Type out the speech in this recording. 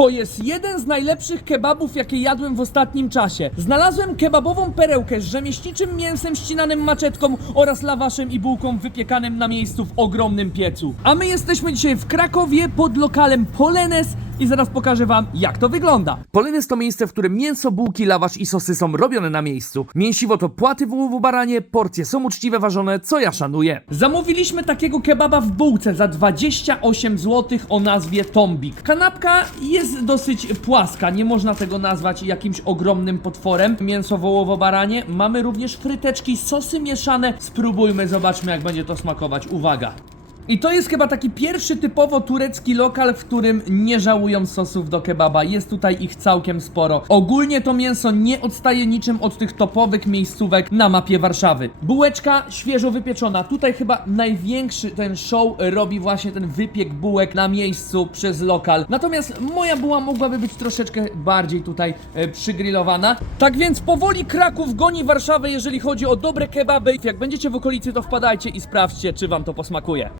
To jest jeden z najlepszych kebabów, jakie jadłem w ostatnim czasie. Znalazłem kebabową perełkę z rzemieślniczym mięsem ścinanym maczetką oraz lawaszem i bułką wypiekanym na miejscu w ogromnym piecu. A my jesteśmy dzisiaj w Krakowie pod lokalem Polenes i zaraz pokażę wam, jak to wygląda. Polenes to miejsce, w którym mięso, bułki, lawasz i sosy są robione na miejscu. Mięsiwo to płaty wołowo baranie, porcje są uczciwe ważone, co ja szanuję. Zamówiliśmy takiego kebaba w bułce za 28 zł o nazwie Tombik. Kanapka jest dosyć płaska, nie można tego nazwać jakimś ogromnym potworem. Mięso wołowo baranie, mamy również fryteczki, sosy mieszane. Spróbujmy, zobaczmy jak będzie to smakować. Uwaga! I to jest chyba taki pierwszy typowo turecki lokal, w którym nie żałują sosów do kebaba. Jest tutaj ich całkiem sporo. Ogólnie to mięso nie odstaje niczym od tych topowych miejscówek na mapie Warszawy. Bułeczka świeżo wypieczona. Tutaj chyba największy ten show robi właśnie ten wypiek bułek na miejscu przez lokal. Natomiast moja buła mogłaby być troszeczkę bardziej tutaj e, przygrillowana. Tak więc powoli Kraków goni Warszawę, jeżeli chodzi o dobre kebaby. Jak będziecie w okolicy, to wpadajcie i sprawdźcie, czy wam to posmakuje.